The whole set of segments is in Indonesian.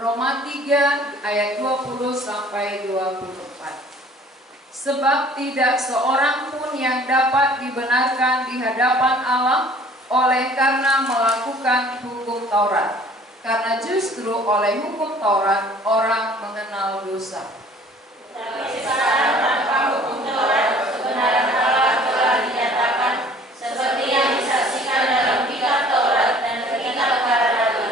Roma 3 ayat 20 sampai 24. Sebab tidak seorang pun yang dapat dibenarkan di hadapan Allah oleh karena melakukan hukum Taurat. Karena justru oleh hukum Taurat orang mengenal dosa. Tapi sekarang tanpa hukum Taurat kebenaran Allah telah dinyatakan seperti yang disaksikan dalam kitab Taurat dan kitab para nabi,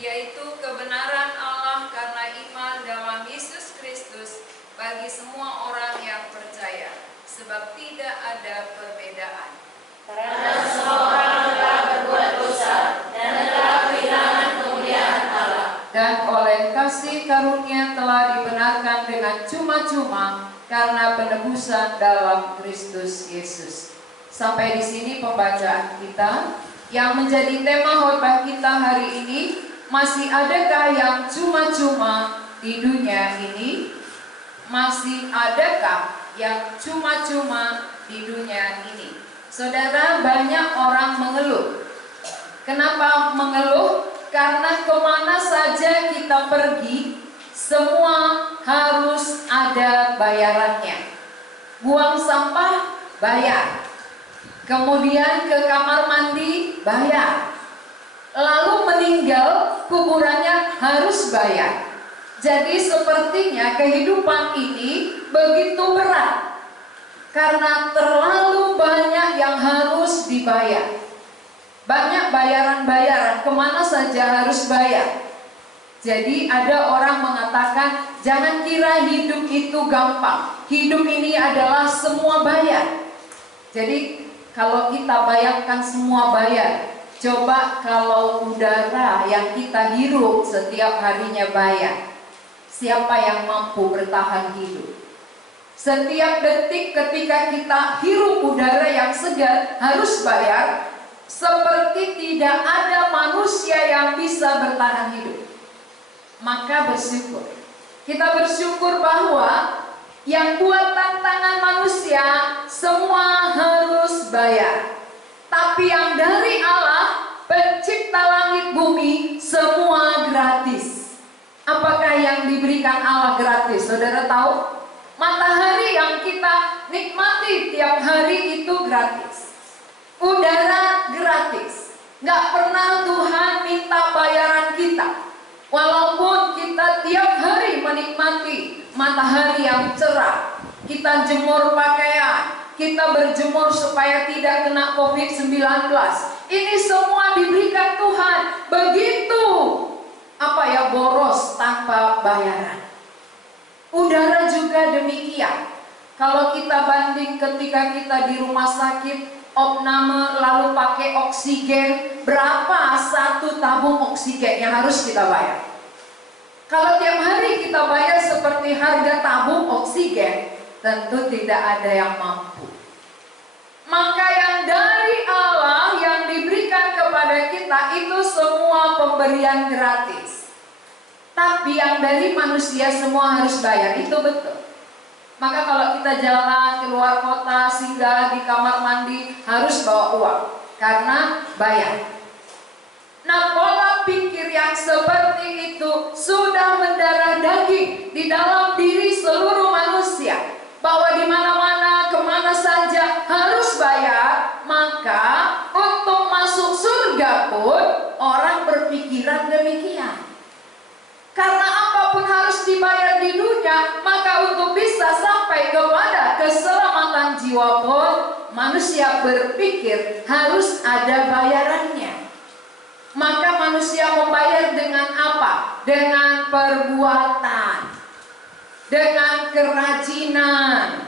yaitu kebenaran Allah karena iman dalam Yesus Kristus bagi semua orang yang percaya, sebab tidak ada perbedaan. karena semua orang telah berbuat dosa dan telah kehilangan kemuliaan Allah, Dan oleh kasih karunia telah dibenarkan dengan cuma-cuma karena penebusan dalam Kristus Yesus. Sampai di sini pembacaan kita. Yang menjadi tema khotbah kita hari ini, masih adakah yang cuma-cuma di dunia ini? Masih adakah yang cuma-cuma di dunia ini? Saudara, banyak orang mengeluh. Kenapa mengeluh? Karena kemana saja kita pergi, semua harus ada bayarannya. Buang sampah, bayar. Kemudian ke kamar mandi, bayar. Lalu meninggal, kuburannya harus bayar. Jadi sepertinya kehidupan ini begitu berat. Karena terlalu banyak yang harus dibayar. Banyak bayaran-bayaran, kemana saja harus bayar. Jadi ada orang mengatakan, jangan kira hidup itu gampang. Hidup ini adalah semua bayar. Jadi kalau kita bayangkan semua bayar, coba kalau udara yang kita hirup setiap harinya bayar. Siapa yang mampu bertahan hidup? Setiap detik ketika kita hirup udara yang segar harus bayar. Seperti tidak ada manusia yang bisa bertahan hidup. Maka bersyukur. Kita bersyukur bahwa yang buat tantangan manusia semua harus bayar. Tapi yang dari Allah, pencipta langit bumi, semua gratis. Apakah yang diberikan Allah gratis? Saudara tahu? Matahari yang kita nikmati tiap hari itu gratis. Udara gratis. Gak pernah Tuhan minta bayaran kita. Walaupun kita tiap hari menikmati matahari yang cerah, kita jemur pakaian, kita berjemur supaya tidak kena COVID-19. Ini semua diberikan Tuhan. Begitu boros tanpa bayaran. Udara juga demikian. Kalau kita banding ketika kita di rumah sakit, opname lalu pakai oksigen, berapa satu tabung oksigen yang harus kita bayar? Kalau tiap hari kita bayar seperti harga tabung oksigen, tentu tidak ada yang mampu. Maka yang dari Allah yang diberikan kepada kita itu semua pemberian gratis. Tapi yang dari manusia semua harus bayar, itu betul. Maka kalau kita jalan keluar kota, singgah di kamar mandi, harus bawa uang, karena bayar. Nah, pola pikir yang seperti itu sudah mendarah daging di dalam diri seluruh manusia, bahwa di mana-mana, kemana saja harus bayar. Maka untuk masuk surga pun orang berpikiran demikian. Karena apapun harus dibayar di dunia, maka untuk bisa sampai kepada keselamatan jiwa pun manusia berpikir harus ada bayarannya. Maka manusia membayar dengan apa? Dengan perbuatan, dengan kerajinan,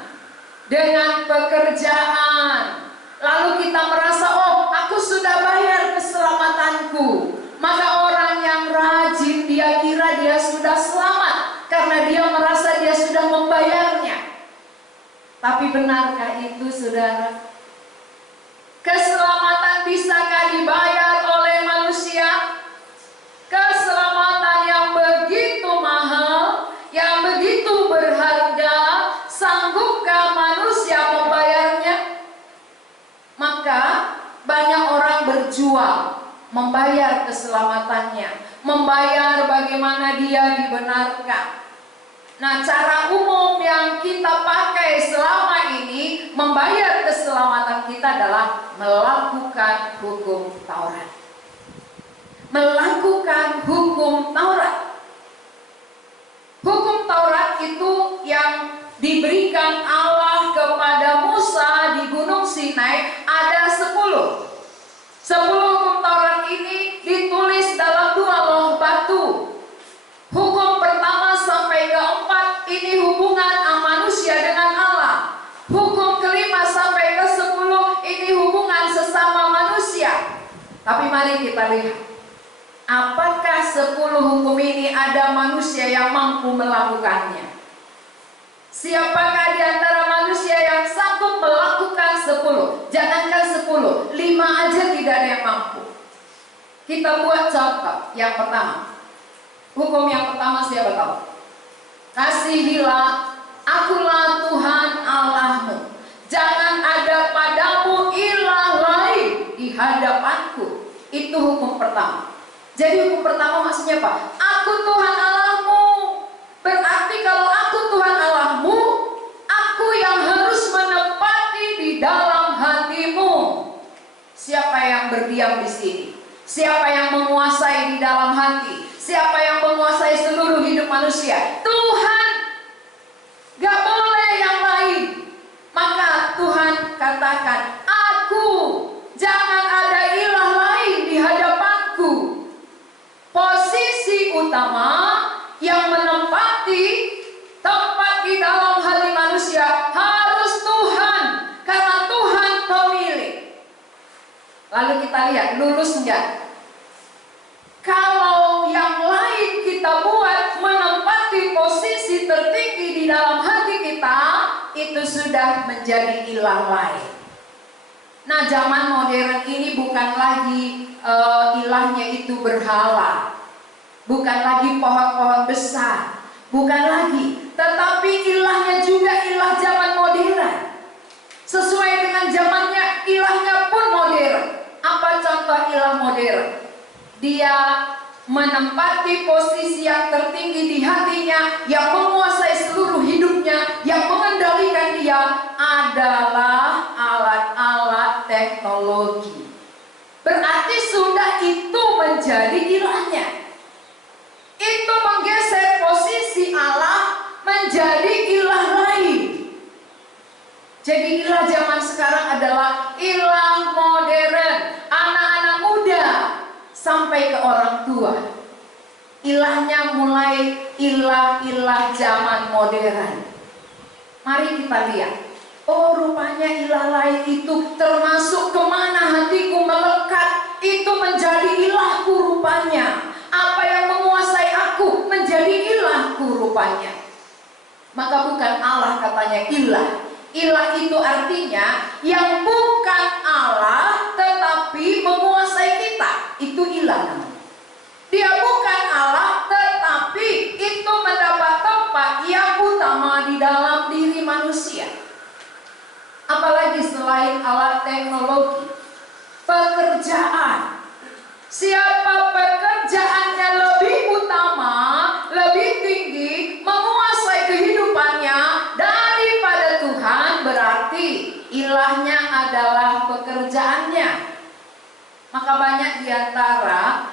dengan pekerjaan. Lalu kita merasa, oh, aku sudah bayar keselamatanku. Maka orang yang rajin, dia kira dia sudah selamat karena dia merasa dia sudah membayarnya. Tapi benarkah itu, saudara? Keselamatan bisakah dibayar oleh manusia? Keselamatan yang begitu mahal, yang begitu berharga, sanggupkah manusia membayarnya? Maka banyak orang berjuang membayar keselamatannya, membayar bagaimana dia dibenarkan. Nah, cara umum yang kita pakai selama ini membayar keselamatan kita adalah melakukan hukum Taurat. Melakukan hukum Taurat. Hukum Taurat itu yang diberikan Allah kepada Musa di Gunung Sinai ada 10. 10 hukum Taurat ini ditulis dalam 2 loh batu. Hukum pertama sampai keempat ini hubungan manusia dengan Allah. Hukum kelima sampai ke-10 ini hubungan sesama manusia. Tapi mari kita lihat, apakah 10 hukum ini ada manusia yang mampu melakukannya? Siapakah di antara manusia yang sanggup melakukan 10? Jangankan 10, 5 aja tidak ada yang mampu. Kita buat contoh yang pertama. Hukum yang pertama siapa tahu? Kasihilah akulah Tuhan Allahmu. Jangan ada padamu ilah lain di hadapanku. Itu hukum pertama. Jadi hukum pertama maksudnya apa? Aku Tuhan Allahmu. Berarti kalau aku Tuhan Allahmu, aku yang harus menempati di dalam hatimu. Siapa yang berdiam di sini? Siapa yang menguasai di dalam hati? Siapa yang menguasai seluruh hidup manusia? Tuhan. Gak boleh yang lain. Maka Tuhan katakan, aku. Jangan ada ilah lain di hadapanku. Posisi utama yang menempati tempat di dalam hati manusia harus Tuhan. Karena Tuhan pemilik. Lalu kita lihat, lulus enggak? Kalau yang lain kita buat menempati posisi tertinggi di dalam hati kita, itu sudah menjadi ilah lain. Nah, zaman modern ini bukan lagi ilahnya itu berhala, bukan lagi pohon-pohon besar, bukan lagi, tetapi ilahnya juga ilah zaman modern. Sesuai dengan zamannya, ilahnya pun modern. Apa contoh ilah modern? Dia menempati posisi yang tertinggi di hatinya, yang menguasai seluruh hidupnya, yang mengendalikan dia adalah alat-alat teknologi. Berarti sudah itu menjadi ilahnya. Itu menggeser posisi Allah menjadi ilah lain. Jadi ilah zaman sekarang adalah ilah modern. Anak-anak muda sampai ke orang tua, ilahnya mulai ilah-ilah zaman modern. Mari kita lihat. Oh, rupanya ilah lain itu termasuk kemana hatiku melekat, itu menjadi ilahku rupanya. Apa yang menguasai aku menjadi ilahku rupanya. Maka bukan Allah katanya ilah. Ilah itu artinya yang bukan Allah tetapi menguasai kita. Itu ilah namanya. Dia bukan Allah tetapi itu mendapat tempat yang utama di dalam diri manusia. Apalagi selain alat teknologi, pekerjaan. Siapa pekerjaannya lebih utama, lebih tinggi, menguasai kehidupannya daripada Tuhan, berarti ilahnya adalah pekerjaannya. Maka banyak di antara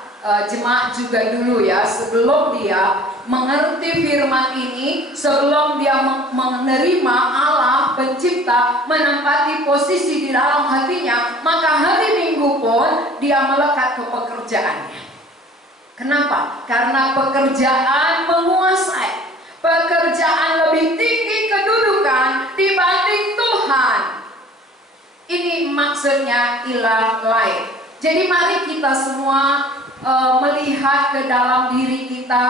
jemaat juga dulu ya, sebelum dia mengerti firman ini, sebelum dia menerima Allah pencipta menempati posisi di dalam hatinya, maka hari Minggu pun dia melekat ke pekerjaannya. Kenapa? Karena pekerjaan menguasai. Pekerjaan lebih tinggi kedudukan dibanding Tuhan. Ini maksudnya ilah lain. Jadi mari kita semua melihat ke dalam diri kita,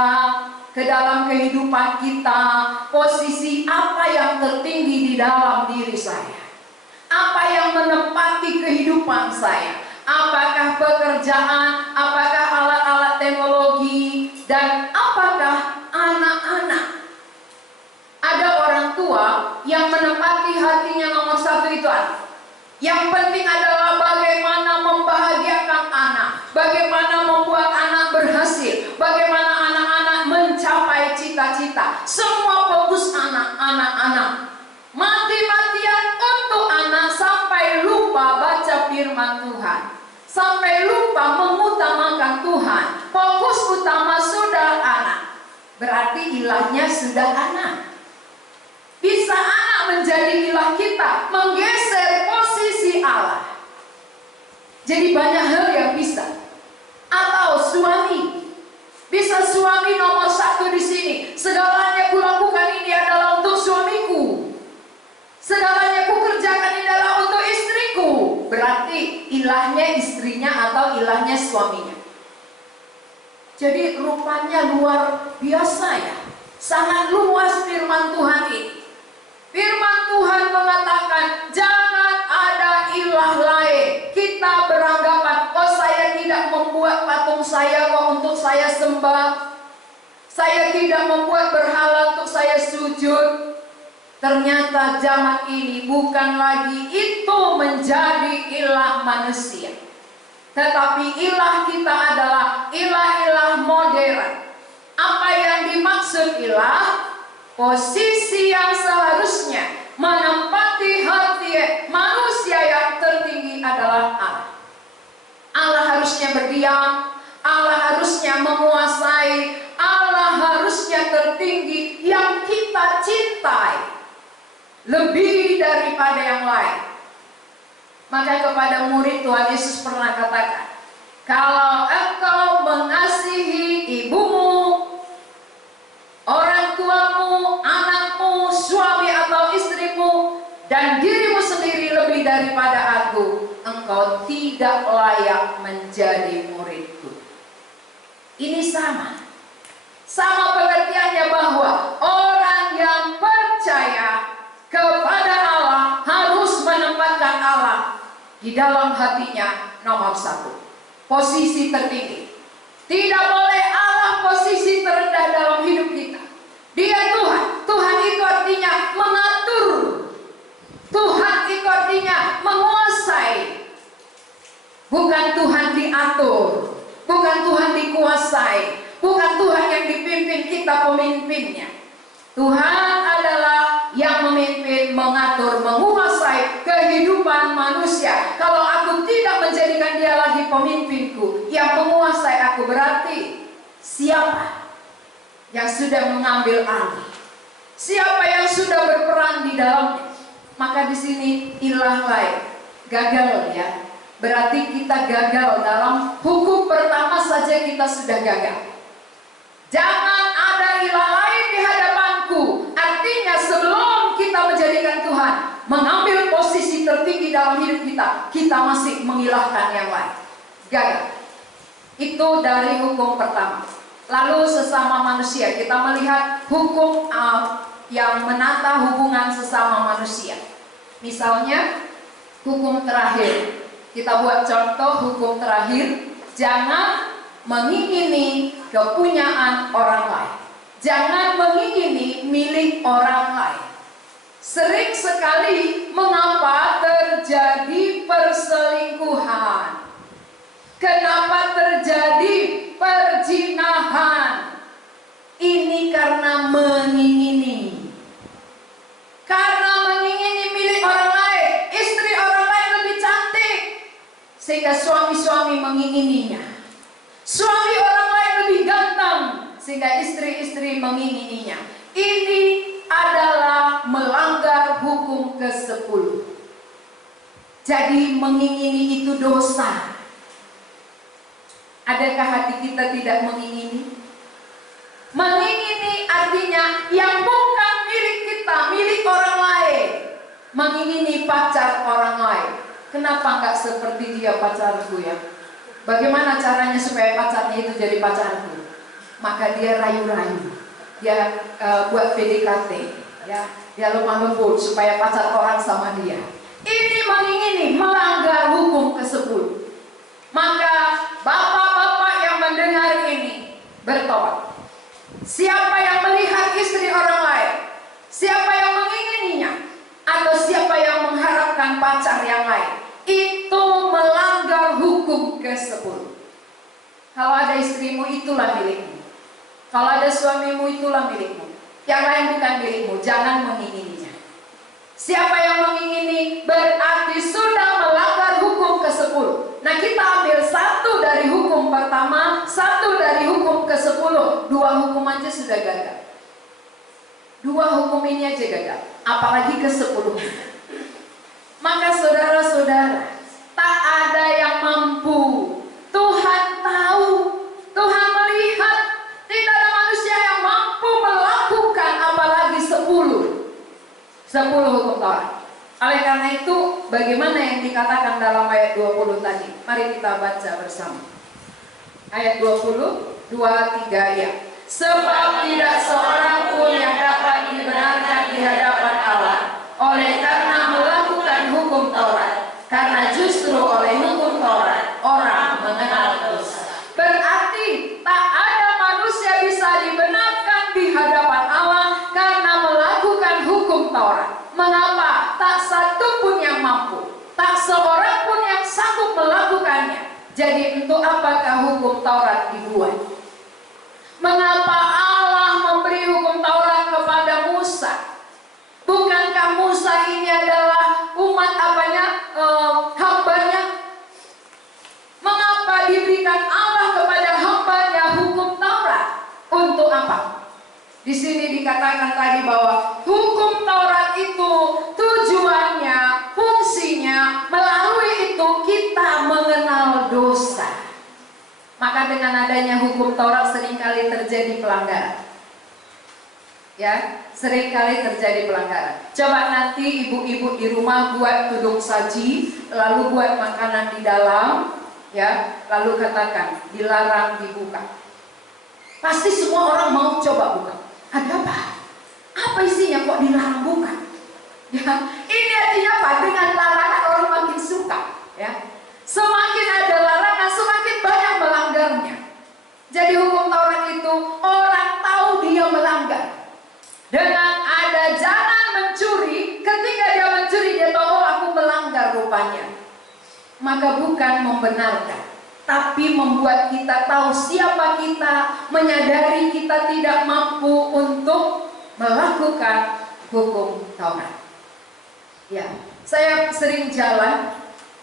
ke dalam kehidupan kita, posisi apa yang tertinggi di dalam diri saya, apa yang menempati kehidupan saya, apakah pekerjaan, apakah alat-alat teknologi, dan apakah anak-anak. Ada orang tua yang menempati hatinya nomor satu itu anak. Yang penting adalah bagaimana membahagiakan anak, bagaimana membuat anak berhasil, cita-cita, semua fokus anak. Mati-matian untuk anak sampai lupa baca firman Tuhan. Sampai lupa mengutamakan Tuhan. Fokus utama sudah anak. Berarti ilahnya sudah anak. Bisa anak menjadi ilah kita, menggeser posisi Allah. Jadi banyak hal yang bisa. Atau suami. Bisa suami nomor satu di sini. Segalanya kulakukan ini adalah untuk suamiku. Segalanya kukerjakan ini adalah untuk istriku. Berarti ilahnya istrinya atau ilahnya suaminya. Jadi rupanya luar biasa ya. Sangat luas firman Tuhan ini. Firman Tuhan mengatakan jangan ada ilah lain. Kita beranggapan, oh saya tidak membuat patung saya kok untuk saya sembah. Saya tidak membuat berhala untuk saya sujud. Ternyata zaman ini bukan lagi itu menjadi ilah manusia. Tetapi ilah kita adalah ilah-ilah modern. Apa yang dimaksud ilah? Posisi yang seharusnya menempati hati manusia yang tertinggi adalah Allah. Allah harusnya berdiam, Allah harusnya menguasai, Allah harusnya tertinggi yang kita cintai. Lebih daripada yang lain. Maka kepada murid Tuhan Yesus pernah katakan, kalau engkau mengasihi ibumu, orang tuamu, anakmu, suami atau istrimu, dan dirimu sendiri lebih daripada aku, engkau tidak layak menjadi muridku. Ini sama pengertiannya bahwa orang yang percaya kepada Allah harus menempatkan Allah di dalam hatinya nomor satu. Posisi tertinggi. Tidak boleh Allah posisi terendah dalam hidup kita. Dia Tuhan. Tuhan itu artinya mengatur. Tuhan itu artinya menguasai. Bukan Tuhan diatur. Bukan Tuhan dikuasai. Bukan Tuhan yang dipimpin, kita pemimpinnya. Tuhan adalah yang memimpin, mengatur, menguasai kehidupan manusia. Kalau aku tidak menjadikan dia lagi pemimpinku, yang menguasai aku, berarti siapa yang sudah mengambil alih? Siapa yang sudah berperan di dalamnya? Maka di sini ilah lain gagal ya. Berarti kita gagal dalam hukum pertama saja kita sudah gagal. Jangan ada ilah lain di hadapanku. Artinya sebelum kita menjadikan Tuhan mengambil posisi tertinggi dalam hidup kita, kita masih mengilahkan yang lain. Gagal. Itu dari hukum pertama. Lalu sesama manusia, kita melihat hukum yang menata hubungan sesama manusia. Misalnya hukum terakhir. Kita buat contoh hukum terakhir. Jangan mengingini kepunyaan orang lain. Jangan mengingini milik orang lain. Sering sekali mengapa terjadi perselingkuhan? Kenapa terjadi perzinahan? Ini karena mengingini. Karena mengingini milik orang lain. Istri orang lain lebih cantik, sehingga suami-suami mengingininya. Suami orang lain lebih ganteng, sehingga istri-istri mengingininya. Ini adalah melanggar hukum ke-10. Jadi mengingini itu dosa. Adakah hati kita tidak mengingini? Mengingini artinya yang bukan milik kita, milik orang lain. Mengingini pacar orang lain. Kenapa enggak seperti dia pacarku ya? Bagaimana caranya supaya pacarnya itu jadi pacarku? Maka dia rayu-rayu, dia buat PDKT, ya, dia lemah lembut supaya pacar orang sama dia. Ini mengingini, melanggar hukum ke-10. Maka bapak-bapak yang mendengar ini bertobat. Siapa yang melihat istri orang lain, siapa yang mengingininya, atau siapa yang mengharapkan pacar yang lain, itu melanggar hukum ke-10. Kalau ada istrimu, itulah milikmu. Kalau ada suamimu, itulah milikmu. Yang lain bukan milikmu, jangan mengingininya. Siapa yang mengingini berarti sudah melanggar hukum ke-10. Nah, kita ambil satu dari hukum pertama, satu dari hukum ke-10. 2 hukum aja sudah gagal. 2 hukum ini aja gagal, apalagi ke-10. Maka saudara-saudara, tak ada yang mampu. Tuhan tahu, Tuhan melihat, tidak ada manusia yang mampu melakukan apalagi 10 hukum Taurat. Oleh karena itu, bagaimana yang dikatakan dalam ayat 20 tadi? Mari kita baca bersama. Ayat 20, 2, 3 ya. Sebab tidak seorang pun yang dapat dibenarkan di hadapan Allah oleh karena melakukan hukum Taurat. Karena justru oleh hukum Taurat orang mengenal dosa. Berarti tak ada manusia bisa dibenarkan di hadapan Allah karena melakukan hukum Taurat. Mengapa? Tak satu pun yang mampu, tak seorang pun yang sanggup melakukannya. Jadi untuk apakah hukum Taurat dibuat? Mengapa Allah memberi hukum Taurat kepada Musa? Bukankah Musa ini adalah umat hambanya? Mengapa diberikan Allah kepada hambanya hukum Taurat? Untuk apa? Di sini dikatakan tadi bahwa hukum Taurat itu tujuannya, fungsinya, melalui itu kita mengenal dosa. Maka dengan adanya hukum Taurat seringkali terjadi pelanggaran. Ya, seringkali terjadi pelanggaran. Coba nanti ibu-ibu di rumah buat tudung saji, lalu buat makanan di dalam, ya, lalu katakan dilarang dibuka. Pasti semua orang mau coba buka. Ada apa? Apa isinya kok dilarang buka? Ya, ini artinya apa? Dengan larangan orang makin suka. Ya, semakin ada larangan, semakin banyak melanggarnya. Jadi hukum Taurat itu orang tahu dia melanggar. Dengan ada jangan mencuri, ketika dia mencuri dia tahu oh aku melanggar rupanya. Maka bukan membenarkan, tapi membuat kita tahu siapa kita, menyadari kita tidak mampu untuk melakukan hukum Taurat. Ya, saya sering jalan,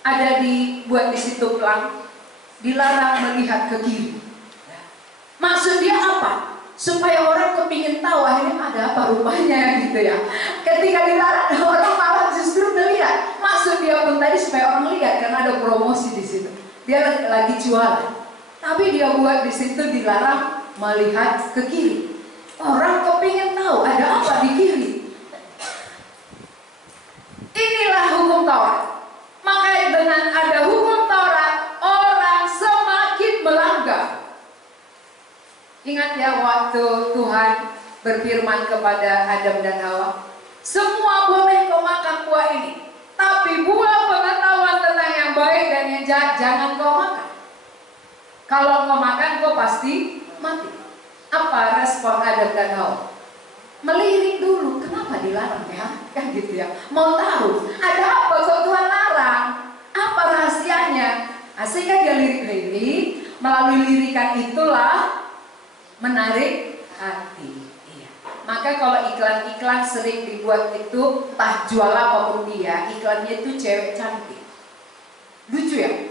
ada buat di situ pelang, dilarang melihat ke kiri. Maksud dia apa? Supaya orang kepingin tahu akhirnya ada apa rupanya gitu ya. Ketika dilarang orang malah justru melihat. Maksud dia pun tadi supaya orang lihat karena ada promosi di situ. Dia lagi jualan, tapi dia buat di situ dilarang melihat ke kiri. Orang kepingin tahu ada apa di kiri. Inilah hukum Taurat. Maka dengan ada hukum Taurat, orang semakin melanggar. Ingat ya waktu Tuhan berfirman kepada Adam dan Hawa, semua boleh kau makan buah ini, tapi buah pengetahuan tentang yang baik dan yang jahat jangan kau makan. Kalau kau makan kau pasti mati. Apa respon Adam dan Hawa? Melirik dulu, kenapa dilarang ya? Kan gitu ya. Mau tahu ada apa kok Tuhan larang? Apa rahasianya? Sehingga dia lirik-lirik, melalui lirikan itulah menarik hati. Iya. Maka kalau iklan-iklan sering dibuat itu, entah jual apapun dia, iklannya itu cewek cantik. Lucu ya?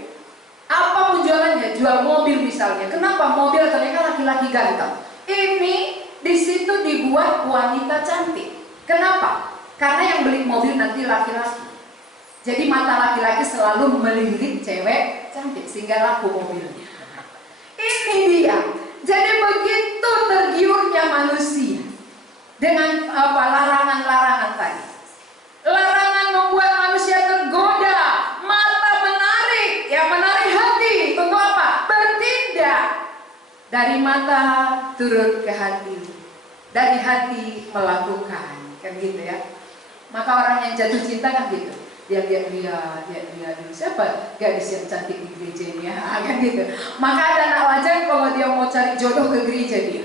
Apa penjualannya? Jual mobil misalnya. Kenapa mobil ternyata laki-laki ganteng? Ini di situ dibuat wanita cantik. Kenapa? Karena yang beli mobil nanti laki-laki. Jadi mata laki-laki selalu melirik cewek cantik sehingga laku mobilnya. Ini dia. Jadi begitu tergiurnya manusia dengan larangan-larangan tadi. Larangan membuat manusia tergoda, mata menarik, ya menarik hati. Untuk apa? Bertindak. Dari mata turun ke hati, dari hati melakukan, kan gitu ya. Maka orang yang jatuh cinta kan gitu. Dia lihat siapa gadis yang cantik di gereja ini ya, kan gitu. Maka ada anak wajar kalau dia mau cari jodoh ke gereja dia.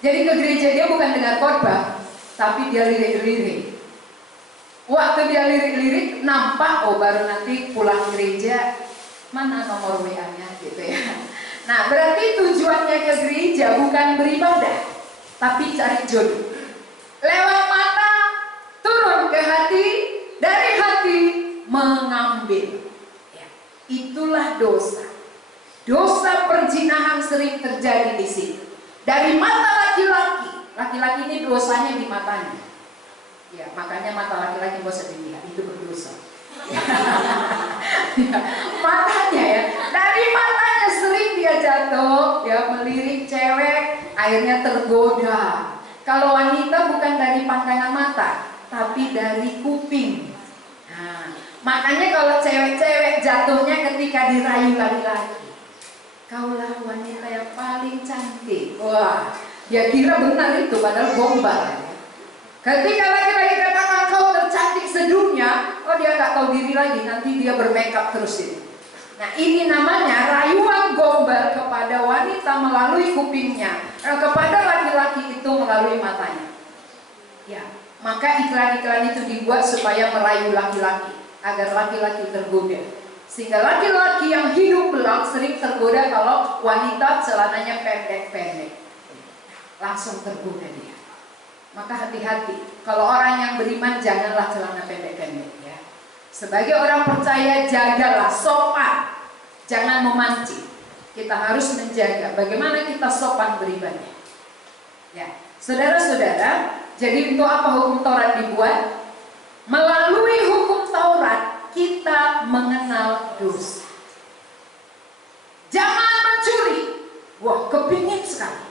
Jadi ke gereja dia bukan dengar khotbah, tapi dia lirik-lirik. Waktu dia lirik-lirik nampak, oh baru nanti pulang gereja mana nomor WA-nya gitu ya. Nah berarti tujuannya ke gereja bukan beribadah. tapi cari jodoh. Lewat mata, turun ke hati, dari hati mengambil. Ya, itulah dosa. Dosa perzinahan sering terjadi di sini. Dari mata laki-laki, laki-laki ini dosanya di matanya. Ya, makanya mata laki-laki gak usah dilihat, itu berdosa. Ya, matanya ya, dari matanya sering dia jatuh, ya melirik cewek, akhirnya tergoda. Kalau wanita bukan dari pandangan mata, tapi dari kuping. Nah, makanya kalau cewek-cewek jatuhnya ketika dirayu laki-laki. Kaulah wanita yang paling cantik. Wah, dia kira benar itu, padahal gombal. Ketika laki-laki katakan kau tercantik sedunia, oh dia nggak tahu diri lagi, nanti dia bermakeup terus ini. Nah ini namanya rayuan gombal kepada wanita melalui kupingnya, kepada laki-laki itu melalui matanya. Ya, maka iklan-iklan itu dibuat supaya merayu laki-laki, agar laki-laki tergoda. Sehingga laki-laki yang hidup belang sering tergoda kalau wanita celananya pendek-pendek, langsung tergoda dia. Maka hati-hati, kalau orang yang beriman janganlah celana pendek-pendek ya. Sebagai orang percaya jagalah sopan, jangan memancing. Kita harus menjaga bagaimana kita sopan beribadah. Ya, saudara-saudara, jadi untuk apa hukum Taurat dibuat? Melalui hukum Taurat kita mengenal dosa. Jangan mencuri, wah kepingin sekali.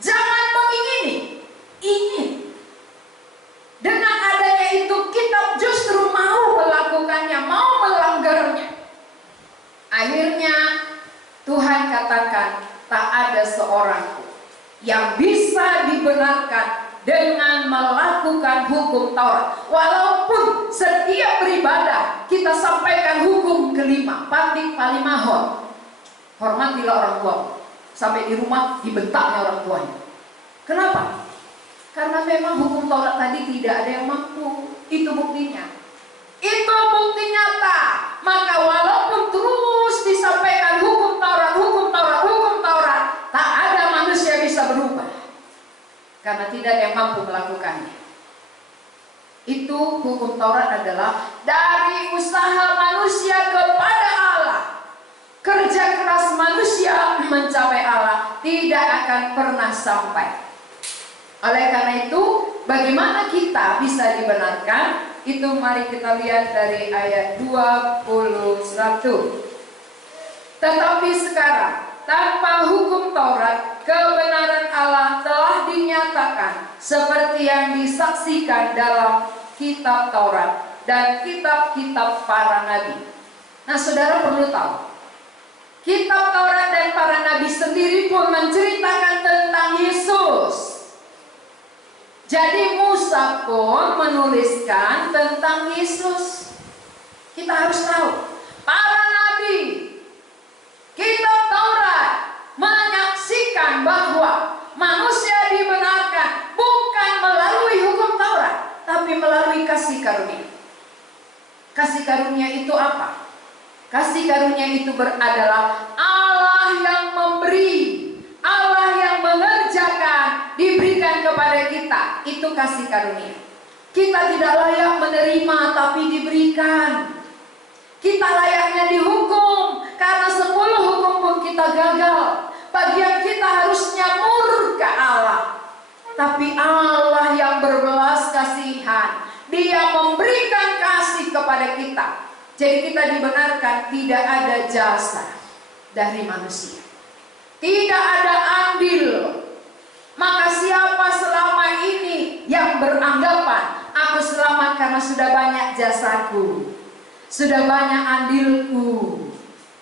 Jangan mengingini, ingin. Dengan adanya itu kita justru mau melakukannya, mau melanggarnya. Akhirnya Tuhan katakan tak ada seorang pun yang bisa dibenarkan dengan melakukan hukum Taurat. Walaupun setiap beribadah kita sampaikan hukum kelima, patik palimahon, hormatilah orang tua. Sampai di rumah dibentaknya orang tuanya. Kenapa? Karena memang hukum Taurat tadi tidak ada yang mampu. Itu buktinya. Itu bukti nyata. Maka walaupun terus disampaikan hukum Taurat, hukum Taurat, hukum Taurat, tak ada manusia bisa berubah. Karena tidak ada yang mampu melakukannya. Itu hukum Taurat adalah dari usaha manusia kepada Allah. Kerja keras manusia mencapai Allah tidak akan pernah sampai. Oleh karena itu, bagaimana kita bisa dibenarkan? Itu mari kita lihat dari ayat 21. Tetapi sekarang, tanpa hukum Taurat, kebenaran Allah telah dinyatakan seperti yang disaksikan dalam kitab Taurat dan kitab-kitab para nabi. Nah, saudara perlu tahu, kitab Taurat dan para nabi sendiri pun menceritakan tentang Yesus. Jadi Musa pun menuliskan tentang Yesus. Kita harus tahu, para nabi, kitab Taurat menyaksikan bahwa manusia dibenarkan bukan melalui hukum Taurat, tapi melalui kasih karunia. Kasih karunia itu apa? Kasih karunia itu adalah Allah yang memberi, Allah yang mengerjakan, diberikan kepada kita. Itu kasih karunia. Kita tidak layak menerima tapi diberikan. Kita layaknya dihukum karena 10 hukum pun kita gagal. Bagian kita harusnya murka Allah. Tapi Allah yang berbelas kasihan, Dia memberikan kasih kepada kita. Jadi kita dibenarkan tidak ada jasa dari manusia, tidak ada andil. Maka siapa selama ini yang beranggapan aku selamat karena sudah banyak jasaku, sudah banyak andilku,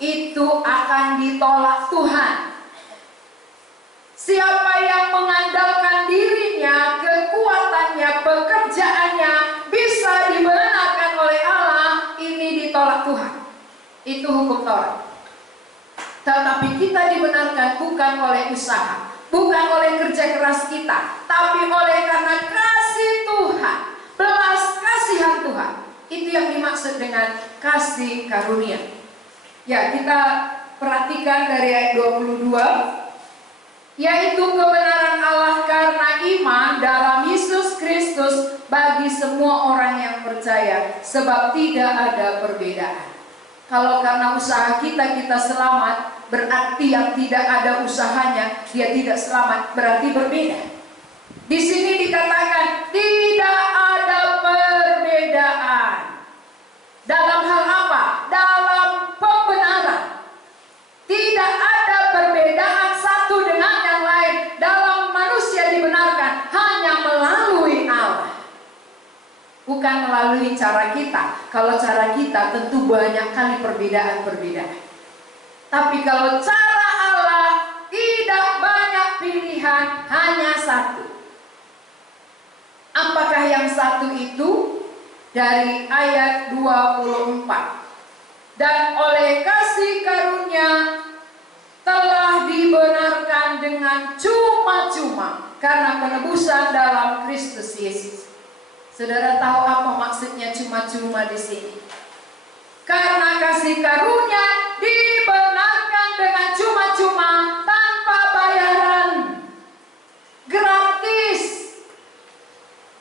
itu akan ditolak Tuhan. Siapa yang mengandalkan dirinya, kekuatannya, pekerjaannya bisa dibenarkan oleh Allah, ini ditolak Tuhan. Itu hukum Taurat. Tetapi kita dibenarkan bukan oleh usaha, bukan oleh kerja keras kita, tapi oleh karena kasih Tuhan, belas kasihan Tuhan. Itu yang dimaksud dengan kasih karunia. Ya, kita perhatikan dari ayat 22, yaitu kebenaran Allah karena bagi semua orang yang percaya, sebab tidak ada perbedaan. Kalau karena usaha kita selamat, berarti yang tidak ada usahanya dia tidak selamat, berarti berbeda. Di sini dikatakan tidak ada perbedaan. Dalam hal apa? Dalam pembenaran. Tidak ada perbedaan satu dengan yang lain. Dalam manusia dibenarkan hanya melalui Allah, bukan melalui cara kita. Kalau cara kita tentu banyak kali perbedaan-perbedaan. Tapi kalau cara Allah tidak banyak pilihan, hanya satu. Apakah yang satu itu? Dari ayat 24. Dan oleh kasih karunia telah dibenarkan dengan cuma-cuma karena penebusan dalam Kristus Yesus. Saudara tahu apa maksudnya cuma-cuma di sini? Karena kasih karunia dibenarkan dengan cuma-cuma, tanpa bayaran, gratis.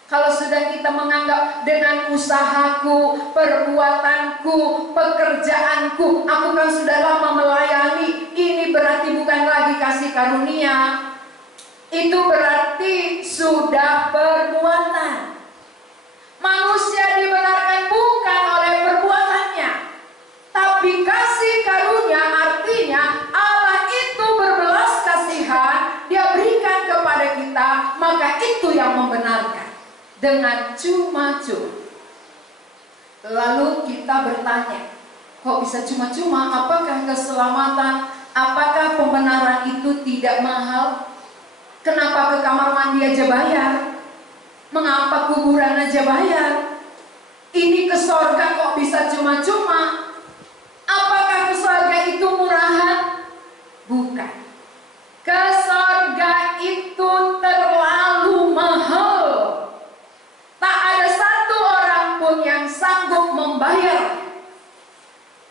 Kalau sudah kita menganggap dengan usahaku, perbuatanku, pekerjaanku, aku kan sudah lama melayani, ini berarti bukan lagi kasih karunia. Itu berarti sudah perbuatan. Manusia dibenarkan bukan oleh perbuatannya, tapi kasih karunia artinya Allah itu berbelas kasihan, Dia berikan kepada kita, maka itu yang membenarkan. Dengan cuma-cuma. Lalu kita bertanya, kok bisa cuma-cuma? Apakah keselamatan, apakah pembenaran itu tidak mahal? Kenapa ke kamar mandi aja bayar? Mengapa kuburan aja bayar? Ini ke sorga kok bisa cuma-cuma? Apakah ke sorga itu murahan? Bukan. Ke sorga itu terlalu mahal. Tak ada satu orang pun yang sanggup membayar.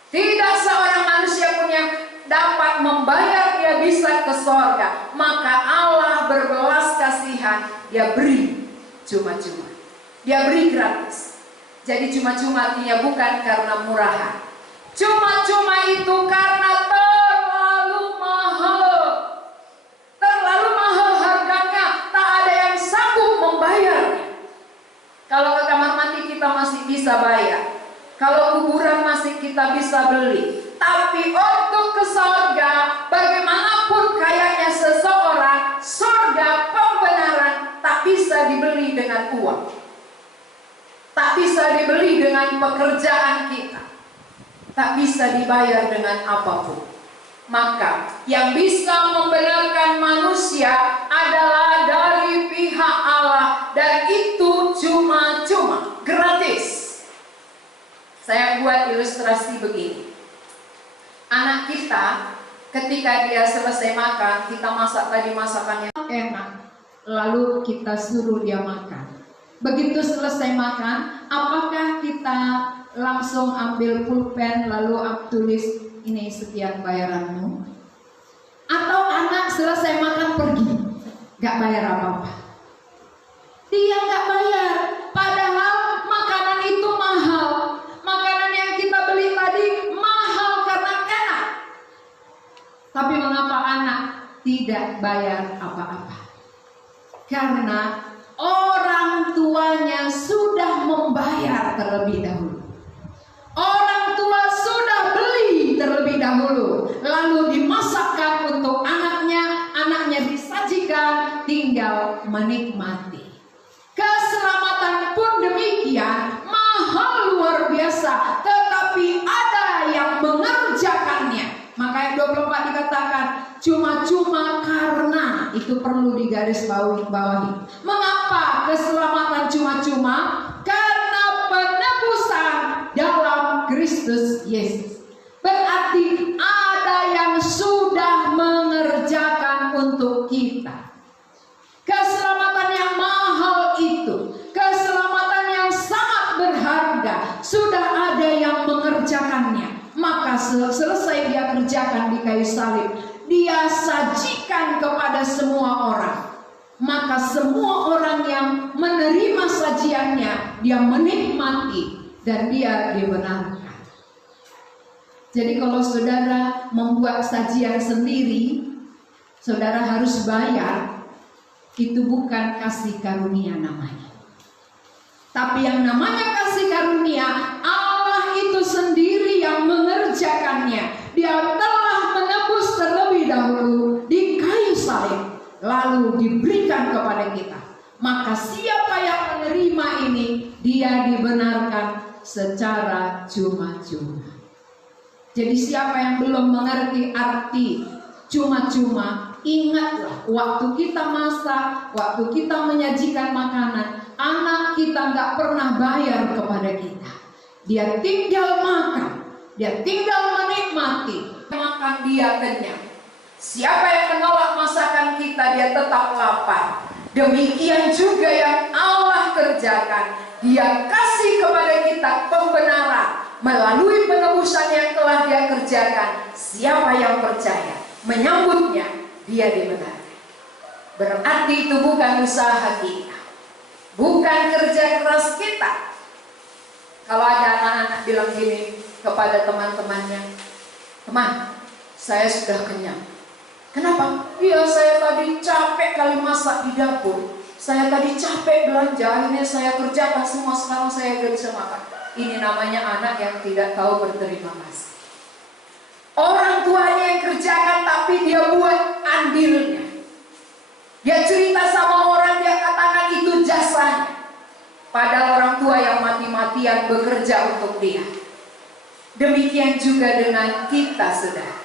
Tidak seorang manusia pun yang dapat membayar dia bisa ke sorga. Maka Allah berbelas kasihan, Dia beri cuma-cuma. Dia beri gratis. Jadi cuma-cuma artinya bukan karena murahan. Cuma-cuma itu karena terlalu mahal. Terlalu mahal harganya, tak ada yang sanggup membayarnya. Kalau ke kamar mandi kita masih bisa bayar, kalau kuburan masih kita bisa beli. Tapi untuk ke sorga, bagaimanapun kayanya seseorang, sorga pembenaran tak bisa dibeli dengan uang, tak bisa dibeli dengan pekerjaan kita, tak bisa dibayar dengan apapun. Maka yang bisa membenarkan manusia adalah dari pihak Allah, dan itu cuma-cuma, gratis. Saya buat ilustrasi begini. Anak kita ketika dia selesai makan, kita masak tadi masakannya enak, lalu kita suruh dia makan. Begitu selesai makan, apakah kita langsung ambil pulpen lalu tulis ini sekian bayaranmu? Atau anak selesai makan pergi, gak bayar apa-apa? Dia gak bayar, padahal makanan itu mahal. Makanan yang kita beli tadi mahal karena enak. Tapi mengapa anak tidak bayar apa-apa? Karena orang tuanya sudah membayar terlebih dahulu. Orang tua sudah beli terlebih dahulu, lalu dimasakkan untuk anaknya, anaknya disajikan, tinggal menikmati. Keselamatan pun demikian, mahal luar biasa, tetapi ada yang mengerjakannya. Maka ayat 24 dikatakan cuma-cuma, karena itu perlu digarisbawahi. Mengapa keselamatan cuma-cuma? Karena penebusan dalam Kristus Yesus. Berarti ada yang sudah mengerjakan untuk kita. Keselamatan yang mahal itu, keselamatan yang sangat berharga, sudah ada yang mengerjakannya. Maka selesai dia kerjakan di kayu salib, dia sajikan kepada semua orang. maka semua orang yang menerima sajiannya, dia menikmati dan dia dibenarkan. Jadi kalau saudara membuat sajian sendiri, saudara harus bayar. Itu bukan kasih karunia namanya. Tapi yang namanya kasih karunia, Allah itu sendiri yang mengerjakannya. Dia telah menebus terlebih dahulu di kayu salib, lalu diberikan kepada kita. Maka siapa yang menerima ini, dia dibenarkan secara cuma-cuma. Jadi siapa yang belum mengerti arti cuma-cuma, ingatlah waktu kita masak, waktu kita menyajikan makanan, anak kita nggak pernah bayar kepada kita. Dia tinggal makan, dia tinggal menikmati. Makan dia kenyang. Siapa yang menolak masakan kita, dia tetap lapar. Demikian juga yang Allah kerjakan. Dia kasih kepada kita pembenaran melalui penebusan yang telah dia kerjakan. Siapa yang percaya, menyambutnya, dia dibenarkan. Berarti itu bukan usaha kita, bukan kerja keras kita. Kalau ada anak-anak bilang gini kepada teman-temannya, teman, saya sudah kenyang. Kenapa? Iya, saya tadi capek kali masak di dapur. Saya tadi capek belanja, akhirnya saya kerjakan semua, sekarang saya gak bisa makan. Ini namanya anak yang tidak tahu berterima kasih. Orang tuanya yang kerjakan, tapi dia buat andilnya. Dia cerita sama orang, dia katakan itu jasanya. Padahal orang tua yang mati-matian bekerja untuk dia. Demikian juga dengan kita, saudara.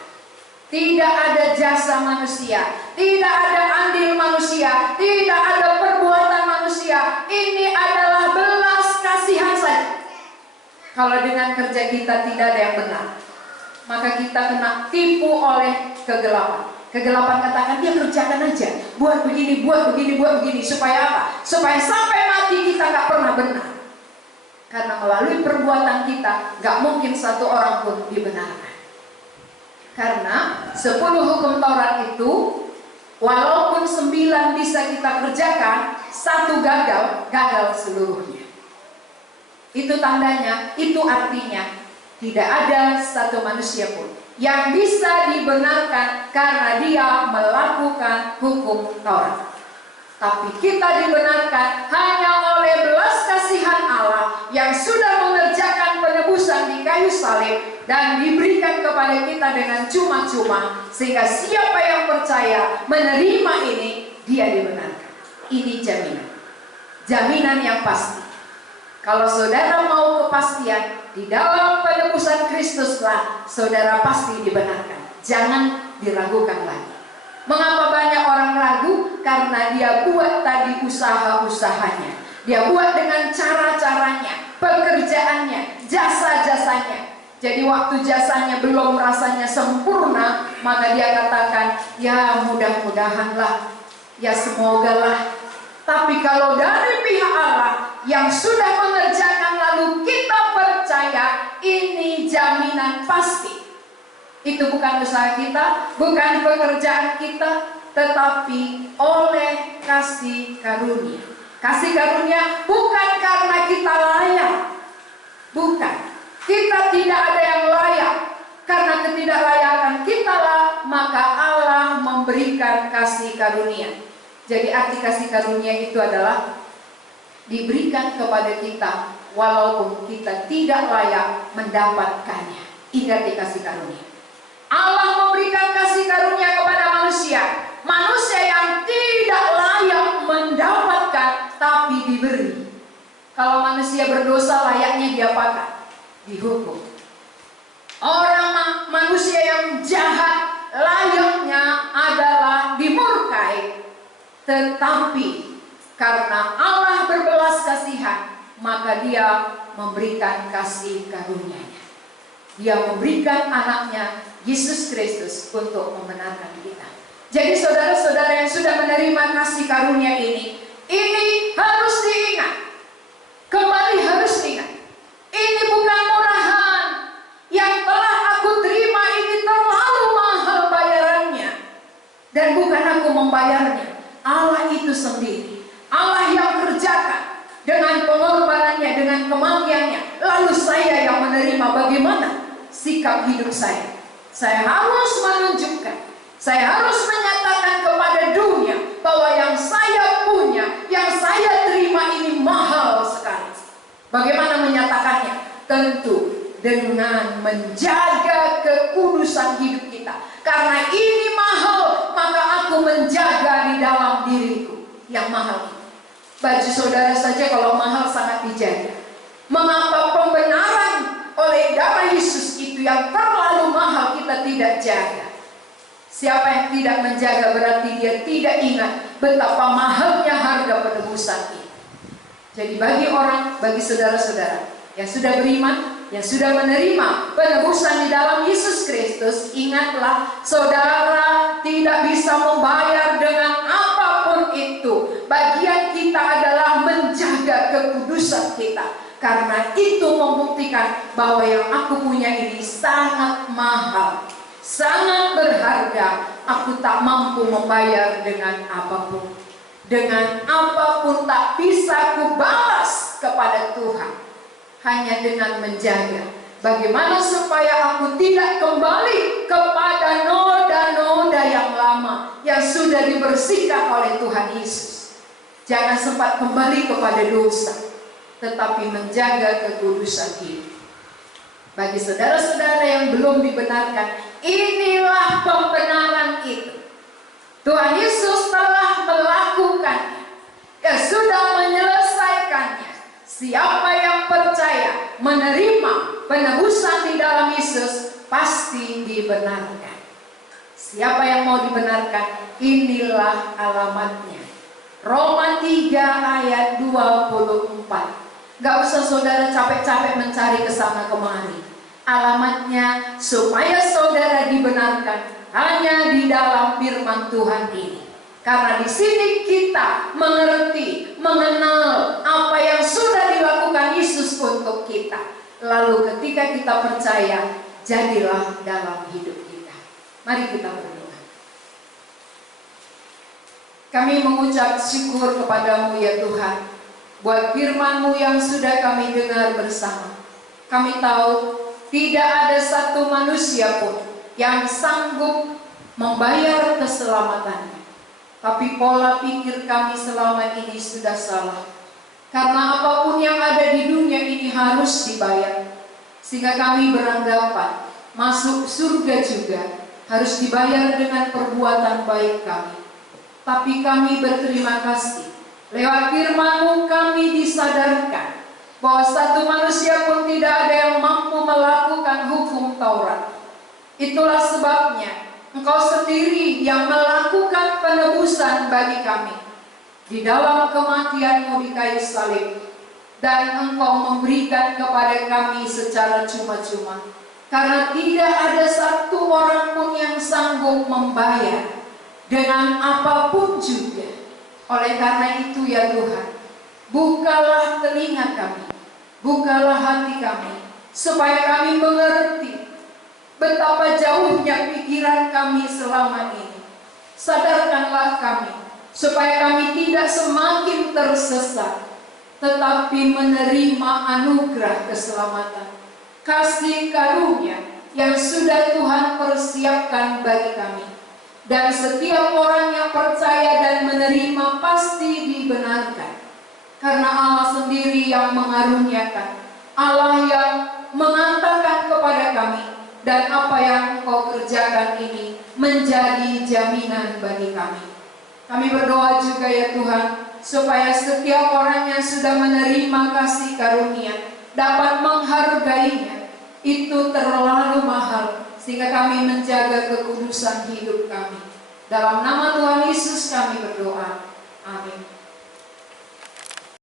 Tidak ada jasa manusia, tidak ada andil manusia, tidak ada perbuatan manusia. Ini adalah belas kasihan saja. Kalau dengan kerja kita tidak ada yang benar, maka kita kena tipu oleh kegelapan. Kegelapan katakan dia kerjakan aja, buat begini, buat begini, buat begini. Supaya apa? Supaya sampai mati kita gak pernah benar. Karena melalui perbuatan kita gak mungkin satu orang pun dibenarkan. Karena 10 hukum Taurat itu, walaupun 9 bisa kita kerjakan, 1 gagal seluruhnya. Itu tandanya, itu artinya tidak ada satu manusia pun yang bisa dibenarkan karena dia melakukan hukum Taurat. Tapi kita dibenarkan hanya oleh belas kasihan Allah yang sudah mengerjakan penebusan di kayu salib dan diberikan kepada kita dengan cuma-cuma, sehingga siapa yang percaya menerima ini, dia dibenarkan. Ini jaminan yang pasti. Kalau saudara mau kepastian di dalam penebusan Kristuslah, saudara pasti dibenarkan. Jangan diragukan lagi. Mengapa banyak orang ragu? Karena dia buat tadi usaha-usahanya, dia buat dengan cara-caranya, pekerjaannya, jasa-jasanya. Jadi waktu jasanya belum rasanya sempurna, maka dia katakan, ya mudah-mudahanlah, ya semogalah. Tapi kalau dari pihak Allah yang sudah mengerjakan lalu kita percaya, ini jaminan pasti. Itu bukan usaha kita, bukan pekerjaan kita, tetapi oleh kasih karunia. Kasih karunia bukan karena kita layak, bukan. Kita tidak ada yang layak. Karena ketidaklayakan kita lah, maka Allah memberikan kasih karunia. Jadi arti kasih karunia itu adalah diberikan kepada kita walaupun kita tidak layak mendapatkannya. Ingat kasih karunia. Allah memberikan kasih karunia kepada manusia. Manusia yang tidak layak mendapatkan tapi diberi. Kalau manusia berdosa layaknya diapakan? Dihukum. Orang manusia yang jahat layaknya adalah dimurkai. Tetapi karena Allah berbelas kasihan, maka dia memberikan kasih karunia-Nya. Dia memberikan anaknya Yesus Kristus untuk membenarkan kita. Jadi saudara-saudara yang sudah menerima kasih karunia ini harus diingat. Kembali harus diingat. Ini bukan murahan. Yang telah aku terima ini terlalu mahal bayarannya. Dan bukan aku membayarnya. Allah itu dengan pengorbanannya, dengan kematiannya, lalu saya yang menerima, bagaimana sikap hidup saya? Saya harus menunjukkan, saya harus menyatakan kepada dunia bahwa yang saya punya, yang saya terima ini mahal sekali. Bagaimana menyatakannya? Tentu dengan menjaga kekudusan hidup kita. Karena ini mahal, maka aku menjaga di dalam diriku yang mahal itu. Baju saudara saja kalau mahal sangat dijaga. Mengapa pembenaran oleh darah Yesus itu yang terlalu mahal kita tidak jaga? Siapa yang tidak menjaga berarti dia tidak ingat betapa mahalnya harga penebusan ini. Jadi bagi orang, bagi saudara-saudara yang sudah beriman, yang sudah menerima penebusan di dalam Yesus Kristus, ingatlah saudara tidak bisa membayar dengan apapun itu. Bagian kita adalah menjaga kekudusan kita, karena itu membuktikan bahwa yang aku punya ini sangat mahal, sangat berharga. Aku tak mampu membayar dengan apapun. Dengan apapun tak bisa aku balas kepada Tuhan. Hanya dengan menjaga bagaimana supaya aku tidak kembali kepada noda-noda yang lama yang sudah dibersihkan oleh Tuhan Yesus. Jangan sempat kembali kepada dosa, tetapi menjaga kekudusan hidup. Bagi saudara-saudara yang belum dibenarkan, inilah pembenaran itu. Tuhan Yesus telah melakukannya, Dia sudah menyelesaikannya. Siapa yang percaya menerima penebusan di dalam Yesus pasti dibenarkan. Siapa yang mau dibenarkan, inilah alamatnya. Roma 3 ayat 24. Gak usah saudara capek-capek mencari kesana kemari. Alamatnya supaya saudara dibenarkan hanya di dalam firman Tuhan ini. Karena di sini kita mengerti, mengenal apa yang sudah dilakukan Yesus untuk kita. Lalu ketika kita percaya, jadilah dalam hidup kita. Mari kita berdoa. Kami mengucap syukur kepadamu ya Tuhan, buat firman-Mu yang sudah kami dengar bersama. Kami tahu tidak ada satu manusia pun yang sanggup membayar keselamatannya. Tapi pola pikir kami selama ini sudah salah. Karena apapun yang ada di dunia ini harus dibayar. Sehingga kami beranggapan masuk surga juga harus dibayar dengan perbuatan baik kami. Tapi kami berterima kasih. Lewat firman-Mu kami disadarkan bahwa satu manusia pun tidak ada yang mampu melakukan hukum Taurat. Itulah sebabnya Engkau sendiri yang melakukan penebusan bagi kami di dalam kematian-Mu di kayu salib, dan Engkau memberikan kepada kami secara cuma-cuma, karena tidak ada satu orang pun yang sanggup membayar dengan apapun juga. Oleh karena itu ya Tuhan, bukalah telinga kami, bukalah hati kami, supaya kami mengerti betapa jauhnya pikiran kami selama ini. Sadarkanlah kami, supaya kami tidak semakin tersesat, tetapi menerima anugerah keselamatan, kasih karunia yang sudah Tuhan persiapkan bagi kami. Dan setiap orang yang percaya dan menerima pasti dibenarkan. Karena Allah sendiri yang mengaruniakan, Allah yang mengatakan kepada kami, dan apa yang Engkau kerjakan ini menjadi jaminan bagi kami. Kami berdoa juga ya Tuhan, supaya setiap orang yang sudah menerima kasih karunia dapat menghargainya. Itu terlalu mahal, sehingga kami menjaga kekudusan hidup kami. Dalam nama Tuhan Yesus kami berdoa. Amin.